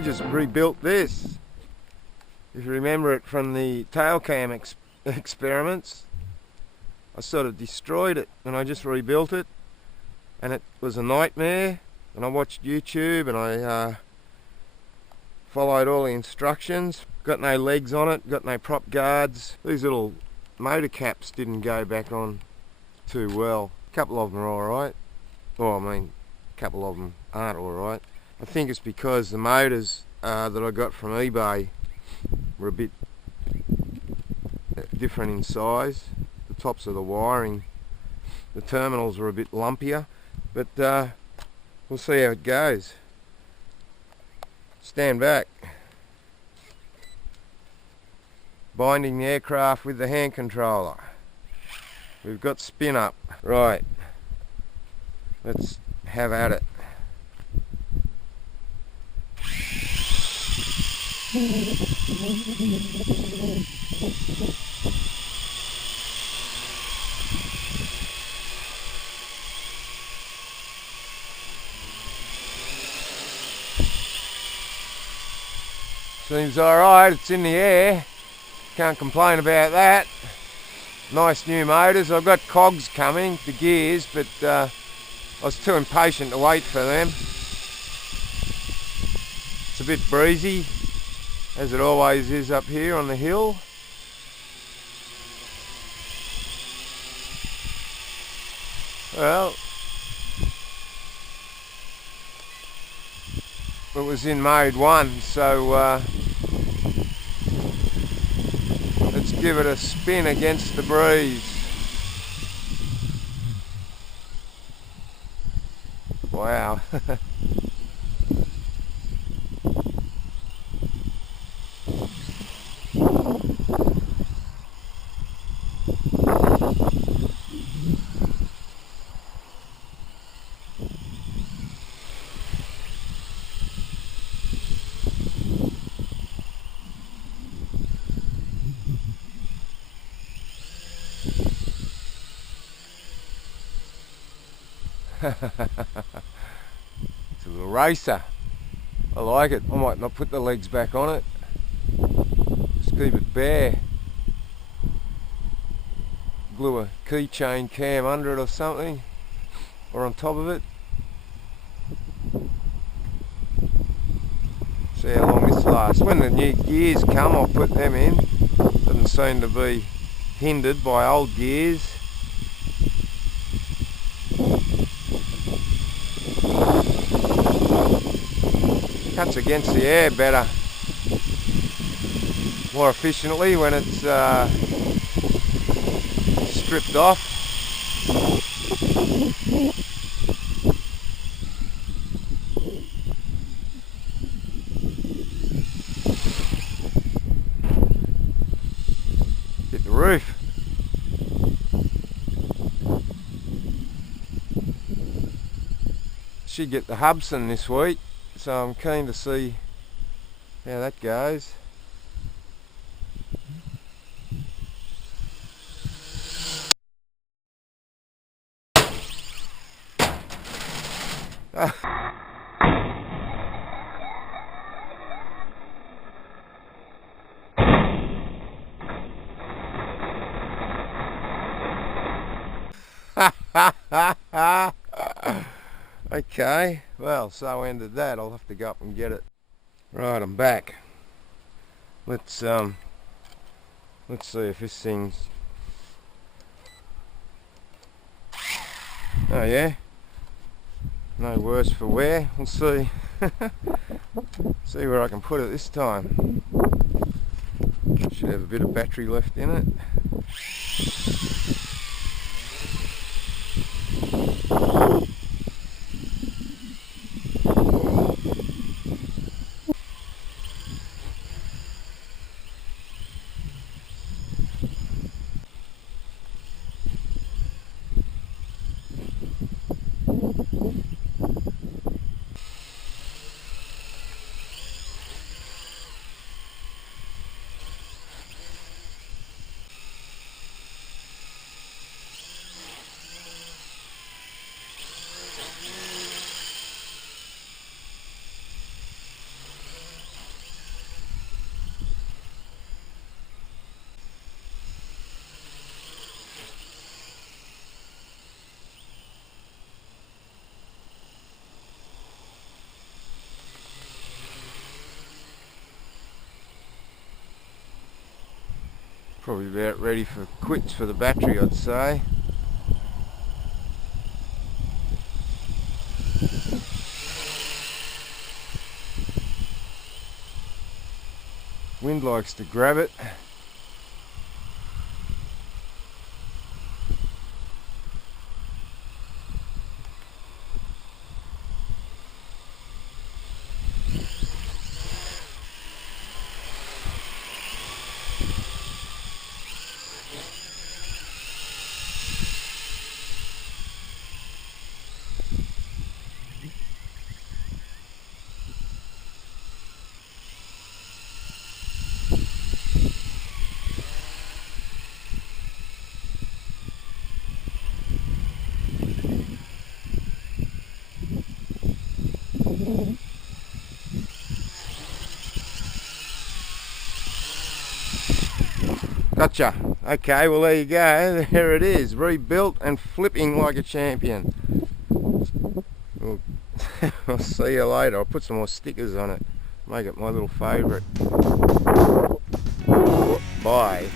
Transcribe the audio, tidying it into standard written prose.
I just rebuilt this. If you remember it from the tail cam experiments, I sort of destroyed it and I just rebuilt it, and it was a nightmare. And I watched YouTube and I followed all the instructions. Got no legs on it, got no prop guards. These little motor caps didn't go back on too well. A couple of them are alright. Well, I mean, a couple of them aren't alright. I think it's because the motors that I got from eBay were a bit different in size. The tops of the wiring, the terminals were a bit lumpier, but we'll see how it goes. Stand back. Binding the aircraft with the hand controller. We've got spin up. Right, let's have at it. Seems alright, it's in the air. Can't complain about that. Nice new motors. I've got cogs coming, the gears, but I was too impatient to wait for them. It's a bit breezy, as it always is up here on the hill. Well, it was in mode 1, so let's give it a spin against the breeze. Wow. It's a little racer. I like it. I might not put the legs back on it. Just keep it bare. Glue a keychain cam under it or something, or on top of it. See how long this lasts. When the new gears come, I'll put them in. Doesn't seem to be hindered by old gears. Cuts against the air better, more efficiently when it's stripped off. Hit the roof. Should get the Hubson this week. So I'm keen to see how that goes. Okay, well, so ended that. I'll have to go up and get it. Right, I'm back. Let's see if this thing's... Oh yeah, no worse for wear. We'll see. See where I can put it this time. Should have a bit of battery left in it. Probably about ready for quits for the battery, I'd say. Wind likes to grab it. Gotcha. Okay, well there you go. There it is, rebuilt and flipping like a champion. I'll see you later. I'll put some more stickers on it. Make it my little favourite. Bye.